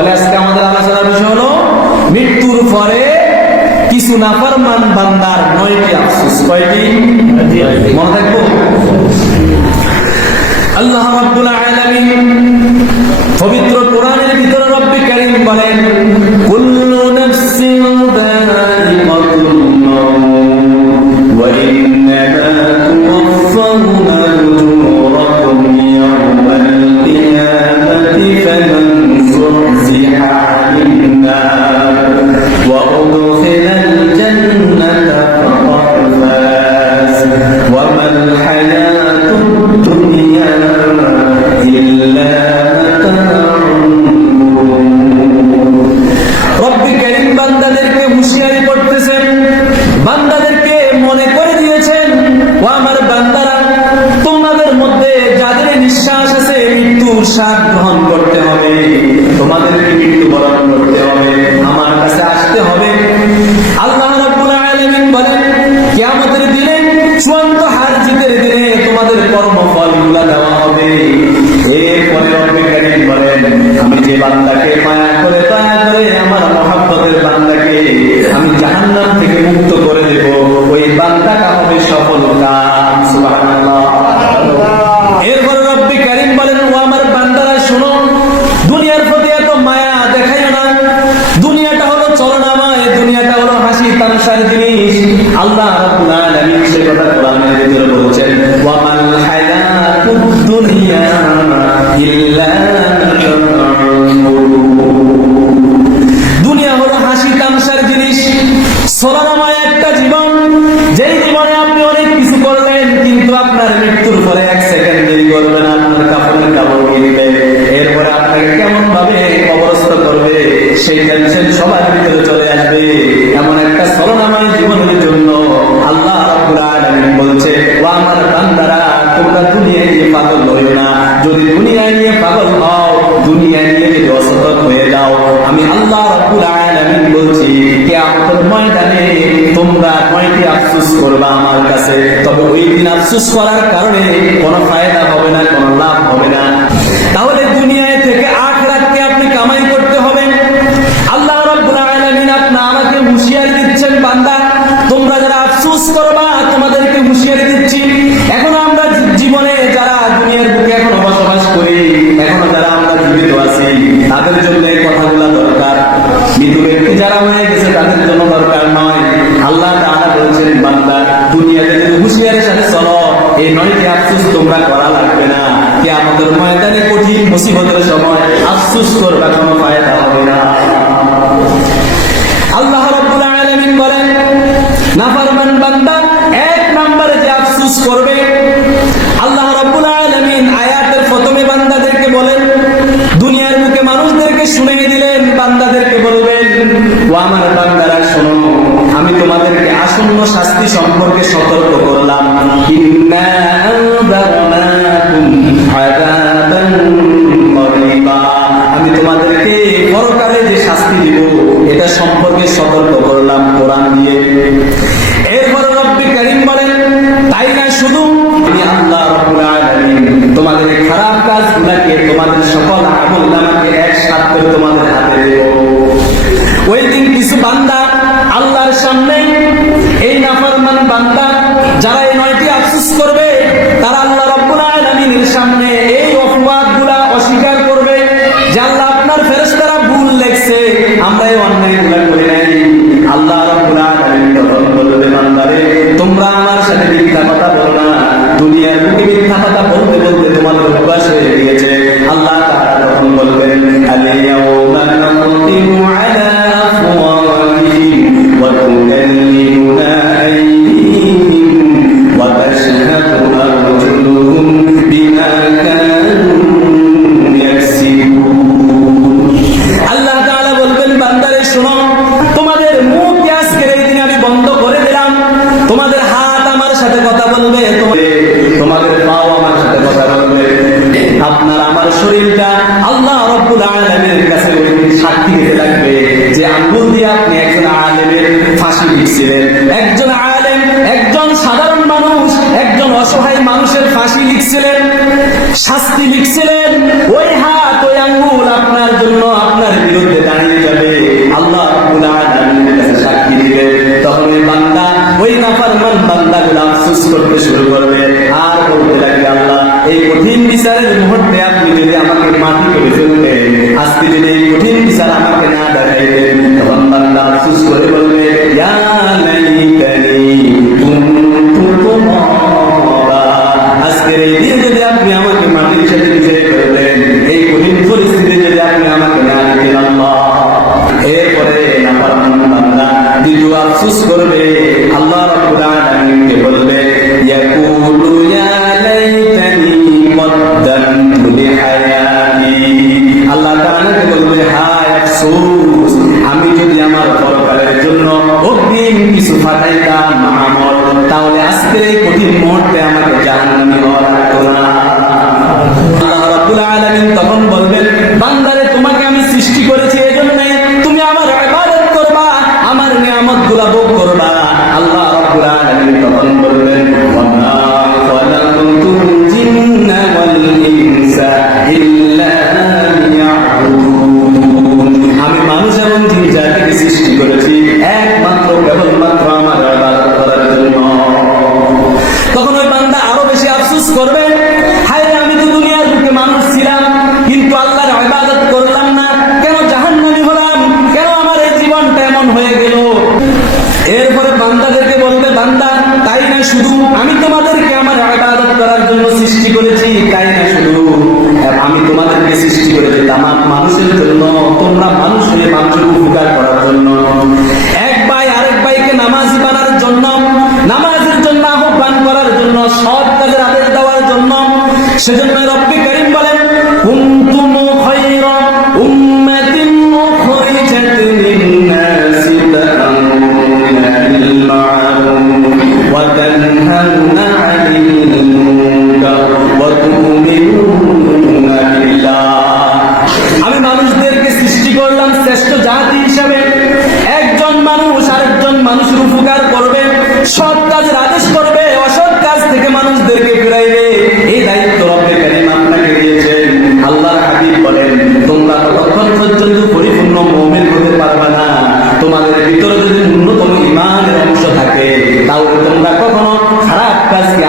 তাহলে আজকে আমাদের আলোচনার বিষয় হলো মৃত্যুর পরে কিছু নাফরমান বান্দার নয়টি আফসোস। কয়টি? মনে থাকব? আল্লাহ রাব্বুল আলামিন পবিত্র কোরআনের ভিতরে রব্বি কারীম বলেন কুল্লু নাফসিন এরপরে রব্বি করিম বলেন, ও আমার বান্দারা, শুনো, দুনিয়ার প্রতি এত মায়া দেখাই না। দুনিয়াটা হলো চলনাময় দুনিয়াটা হলো হাসি তামসার জিনিস। আল্লাহ জীবনের জন্য আল্লাহ বলছে আমার বান্দারা, তোমরা দুনিয়ায় নিয়ে পাগল হইও না। যদি দুনিয়ায় নিয়ে পাগল হও, দুনিয়ায় নিয়ে যদি অসতর্ক হয়ে যাও, আমি আল্লাহ রাব্বুল আলামিন বলছি, কিয়ামতের ময়দানে তোমরা কয়টি আফসোস করবা আমার কাছে? তবে ওই দিন আফসোস করার কারণে কোনো ফায়দা হবে না, কোনো লাভ হবে না। তাহলে তোমরা করা লাগবে না। কি আমাদের ময়দানে কঠিন মুসিবতের সময় আফসোস করবা, কোনো ফায়দা হবে না। আল্লাহ রাব্বুল আলামিন বলেন, নাফরমান বান্দা, এক নম্বরে যে আফসোস করবে, আল্লাহ রাব্বুল আলামিন আয়াতের প্রথমে বান্দাদেরকে বলেন, দুনিয়ার মুখে মানুষদেরকে শুনিয়ে দিলেন, বান্দাদেরকে বলবেন, ও আমার বান্দারা, শোনো আমি তোমাদেরকে আসন্ন শাস্তি সম্পর্কে সতর্ক করলাম। আমি তোমাদেরকে পরকালে যে শাস্তি দিব, এটা সম্পর্কে সতর্ক করলাম কোরআন দিয়ে। তাই তোমাদের খারাপ তোমাদের সকল আমল নামাকে একসাথে করে তোমাদের হাতে দেব। ওই দিন কিছু বান্দা বুকে মিথ্যা শাস্তি লিখছিলেন it's going to be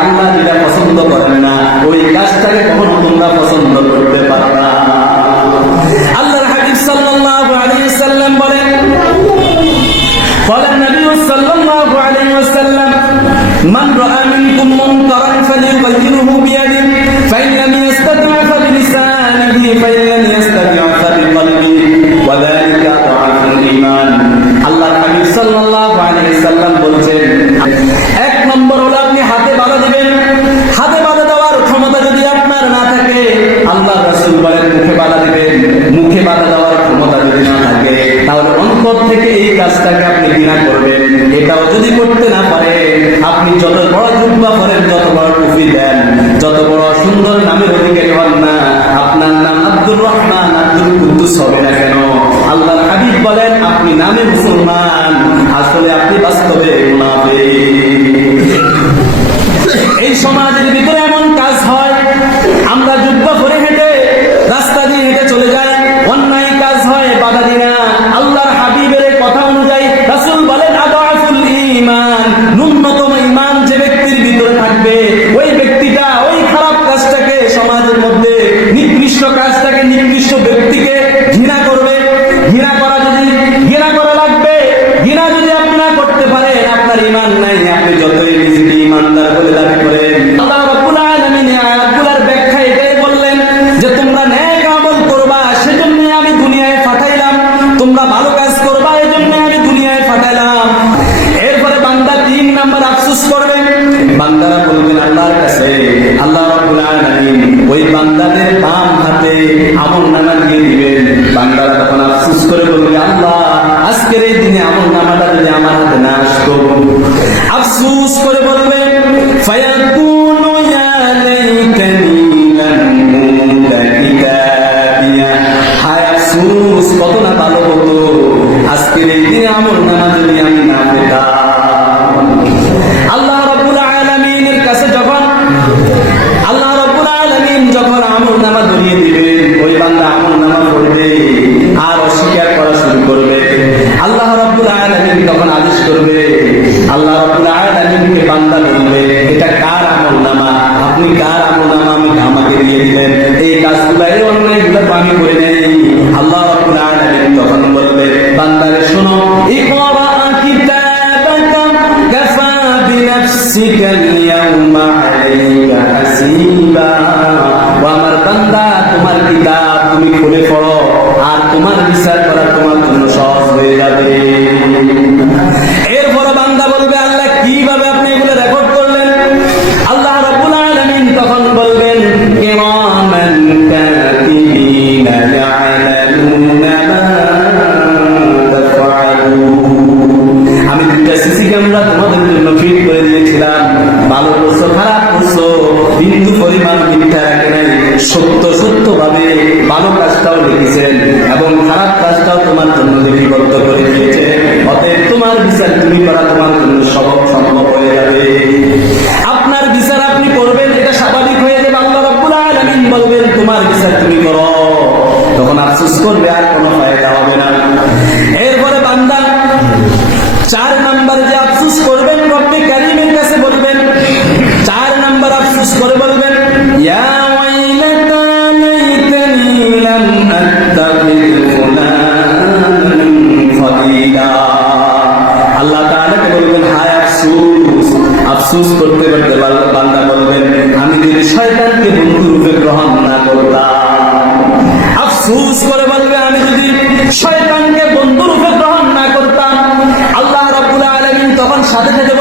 আল্লাহ যেটা পছন্দ করেন না ওই কাজটাকে কখনো তোমরা পছন্দ করতে পারো না। রসুল মুখে বাধা দিবেন, মুখে বাধা দেওয়ার ক্ষমতা যদি না থাকে, তাহলে অন্তর থেকে এই কাজটাকে আপনি ঘৃণা করবেন। এটাও যদি করতে না পারে, আপনি যত বড় জুব্বা করেন যত বড় টুপি দেন, যত বড় সুন্দর নামের অধিকারী হন না, আপনার নাম আব্দুর রহমান, আব্দুল কুদ্দুস হবে না কেন? আল্লাহ হাবিব বলেন, আপনি নামে মুসলমান, আসলে আপনি বাস্তবে মুনাফিক। এই সমাজের ভিতরে আপনার ইমান নাই আপনি যতই নিজেকে ইমানদার বলে দাবি করেন। আমার নানা এরপরে তিন নাম্বার করবেন বান্দারা বলবেন কাছে, আল্লাহ ওই হাতে দিয়ে দিবেন। বান্দারা তখন আফসুস করে বলবে, আল্লাহ, আজকের এই দিনে আমল আফসুস করে বলবেন ফায়াকুনু ইয়া লাইতানি লাম মুলা কত না ভালো হতো। আজকের এই দিনে আমার নামাজের হাসিবা ও আমার বান্দা তোমার কিতাব তুমি খুলে পড়ো। আর তোমার বিচার করা সাথে থেকে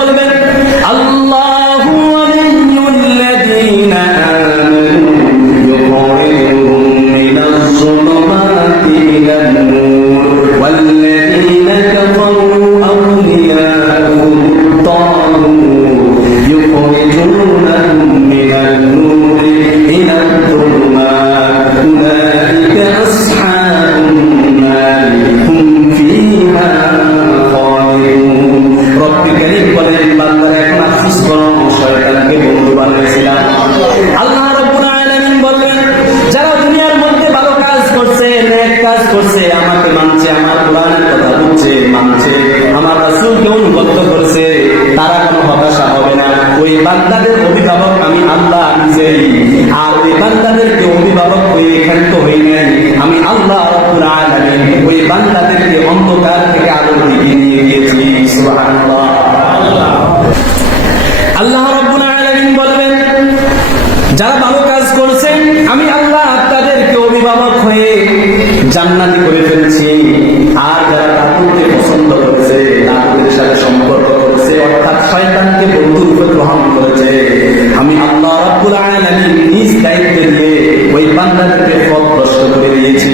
করছে আমাকে মানছে, আমার কোরআনের কথা বুঝছে মানছে। আমার রাসুলকে অনুগত করছে, তারা কোনো হতাশা হবে না। ওই বাগদাদের অভিভাবক আমি আল্লাহ নিজেই। আর ওই বাগদাদেরকে অভিভাবক হয়ে ক্ষান্ত হই নাই। আমি আল্লাহ রব্বুল আলামিন ওই বাগদাদেরকে অন্ধকার থেকে আলোর দিকে নিয়ে গিয়েছি। সুবহানাল্লাহ। আল্লাহ রব্বুল আলামিন বলবেন, যারা জান্নাতি করে ফেলছি। আর যারা কাকুরকে পছন্দ করেছে কাকুরের সাথে সম্পর্ক করেছে, অর্থাৎ শয়তানকে বন্ধু রূপে গ্রহণ করেছে, আমি আল্লাহ রাব্বুল আলামিন নিজ দায়িত্বে দিয়ে ওই বান্দাদেরকে পথ প্রশ্ন করে দিয়েছি।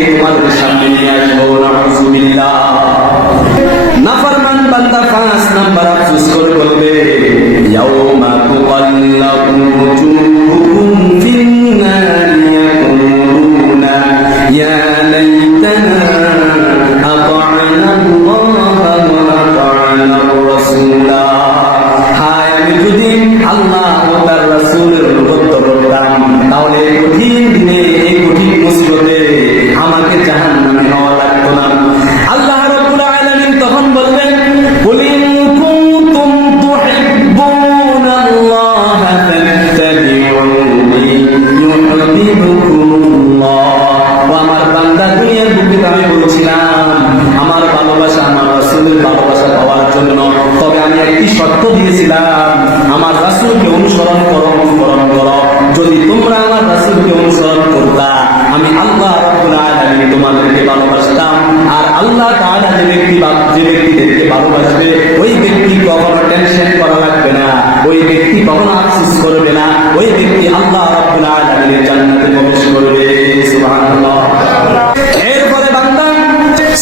নাম্বার আফসোস করে বলবে ইয়াউমা তুকাল্লাবু জুহু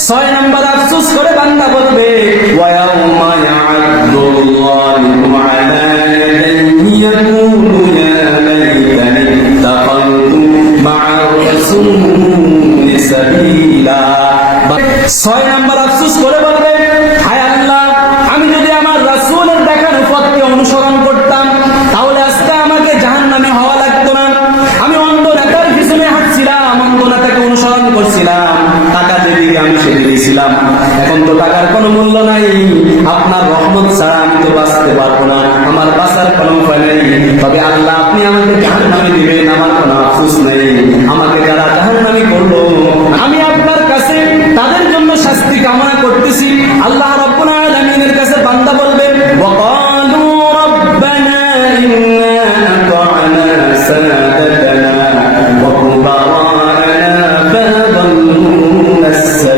ছয় নম্বর আফসোস করে বান্দা বলবে ছয় করে বলবে আমি যদি আমার রাসূলের দেখানো পথকে অনুসরণ করতাম তাহলে আজকে আমাকে জাহান্নামে হওয়া লাগতো না আমি অন্ধ নেতার পিছনে হাঁটছিলাম অন্ধ নেতাকে অনুসরণ করছিলাম টাকা যেদিকে আমি সেদিকে ছিলাম এখন তো টাকার কোনো মূল্য নাই আপনার রহমত ছাড়া আমি তো বাঁচতে পারবো না আমার বাঁচার কোনো উপায় নেই তবে আল্লাহ আপনি আমাকে জাহান্নামে দিবেন আমার কোনো আফসোস নেই আমাকে যারা জাহান্নামে করলো আমি আপনার কাছে তাদের জন্য শাস্তি কামনা করতেছি আল্লাহ রাব্বুল আলামিনের কাছে বান্দা বলবে وقالوا ربنا إنا أطعنا سادتنا وكبراءنا فأضلونا السبيلا আল্লাহ আপনি যে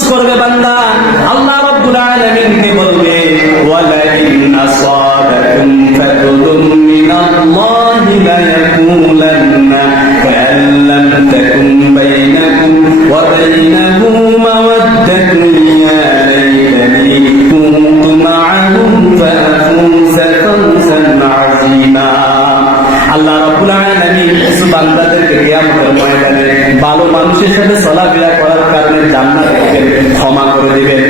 যে আফসুস করবে বান্দা। আল্লাহ রাব্বুল আলামিনকে বলবে? ওয়ালাইন আসাবাকুম ফাদলুম মিনাল্লাহি লায়াকুলান্না কাআন লাম তাকুন বাইনাকুম ওয়া বাইনাহু মাওয়াদ্দাতুন ইয়া লাইতানি কুনতু মা'আহুম ফাফুজা ফাওজান 'আযীমা আল্লাহ রাব্বুল আলামিন কিছু বান্দাদেরকে কিয়ামতের ময়দানে ভালো মানুষের সাথে চলাফেরা করার কারণে জান্নাত থেকে ক্ষমা করে দিবেন।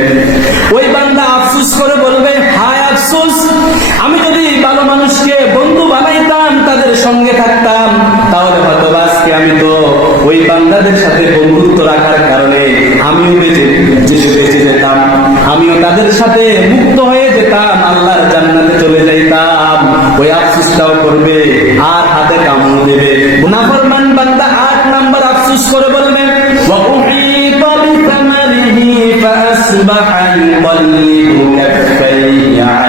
ওই বান্দা আফসোস করে বলবে, হায় আফসোস, আমি যদি ভালো মানুষকে বন্ধু বানাইতাম, তাদের সঙ্গে থাকতাম, তাহলে হয়তো আজকে আমি তো ওই বান্দাদের সাথে বন্ধুত্ব রাখার কারণে আমিও বেঁচে যে বেঁচে যেতাম। আমিও তাদের সাথে মুক্ত হয়ে যেতাম, আল্লাহর জান্নাতে চলে যাইতাম। ওই আফসোসটাও করবে, আর হাতে কামড় দেবে। নাফরমান বান্দা আট নাম্বার আফসোস করে বলবে وأحيط بثمره فأصبح يقلب كفيه على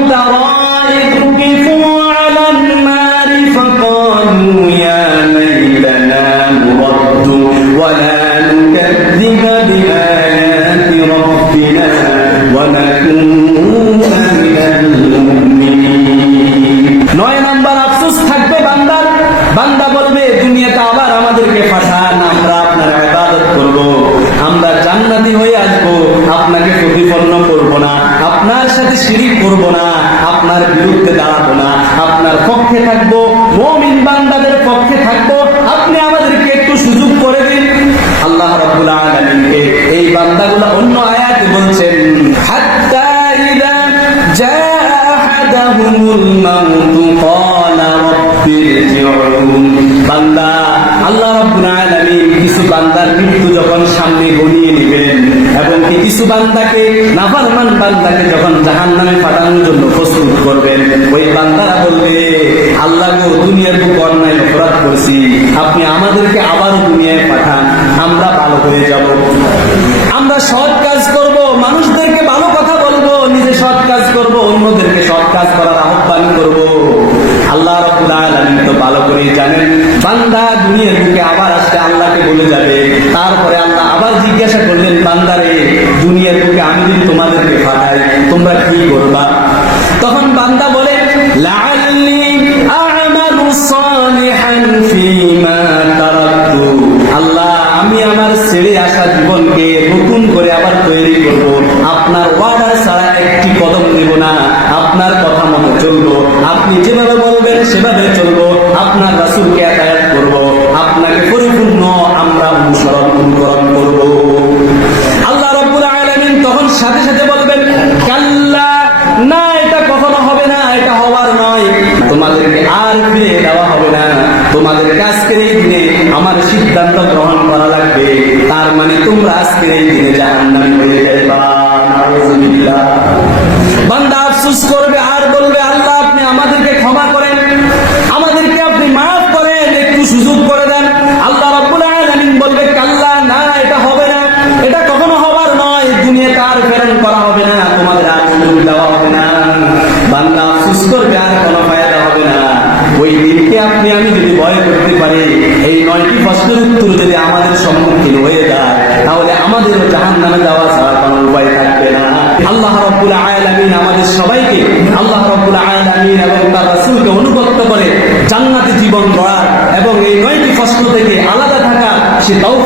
কি কিছু বান্দাকে, নাফারমান বান্দাকে যখন জাহান নামে পাঠানোর জন্য প্রস্তুত করবেন, ওই বান্দারা বলবে, আল্লাহ গো, দুনিয়ার বুক অন্যায় অপরাধ করেছি। আপনি আমাদেরকে আবার দুনিয়ায় পাঠান, আমরা ভালো হয়ে যাব। আমরা সৎ কাজ করব মানুষদেরকে অন্যদেরকে সৎ কাজ করার আহ্বান করব। আল্লাহ তো ভালো করেই জানেন, বান্দা দুনিয়ার বুকে আবার আসতে আল্লাহকে বলে যাবে। তারপরে আল্লাহ আবার জিজ্ঞাসা করলেন, বান্দারে, দুনিয়ার বুকে আমি যদি তোমাদেরকে পাঠাই তোমরা কি করবা? তখন বান্দা বলে, লাআল্লি আ'মালু সালিহান ফীমা চলবো। আপনি যেভাবে বলবেন, সেভাবে চলবো। আপনার রাসূলকে আয়াত করব। আপনাকে পরিপূর্ণ আমরা অনুসরণ অনুকরণ করব। আল্লাহ রাব্বুল আলামিন তখন সাথে সাথে বলবেন, কাল্লা, না, এটা কখনো হবে না, এটা হওয়ার নয়। তোমাদেরকে আর ফিরে দেওয়া হবে না। তোমাদেরকে আজকের এই দিনে আমার সিদ্ধান্ত গ্রহণ করা লাগবে। তার মানে তোমরা আজকের এই দিনে জাহান্নামী হয়ে নাউজুবিল্লাহ। বান্দা আফসোস করবে, আর বলবে আল্লাহ আপনি আমাদেরকে ক্ষমা করেন আমাদেরকে আপনি মাফ করেন একটু সুযোগ করে দেন আল্লাহ রাব্বুল আলামিন বলবে কাল্লা না এটা হবে না এটা কখনো হবার নয় দুনিয়াতে আর প্রেরণ করা হবে না তোমাদের আর সুযোগ দেওয়া হবে না বান্দা আফসোস করবে আর কোনো ফায়দা হবে না ওই দিনকে আপনি আমি যদি ভয় করতে পারি এই নয়টি প্রশ্নের উত্তর যদি আমাদের সম্মুখীন হয়ে যায় তাহলে আমাদেরও জাহান নামে যাওয়া ছাড়া কোনো উপায় থাকবে না আল্লাহ রব্বুল আয়ালামিন আমাদের সবাইকে আল্লাহ রব্বুল আয়ালামিন এবং তার রাসূলকে অনুগত করে জান্নাতি জীবন গড়ার এবং এই নয়টি প্রশ্ন থেকে আলাদা থাকা সে তৌফিক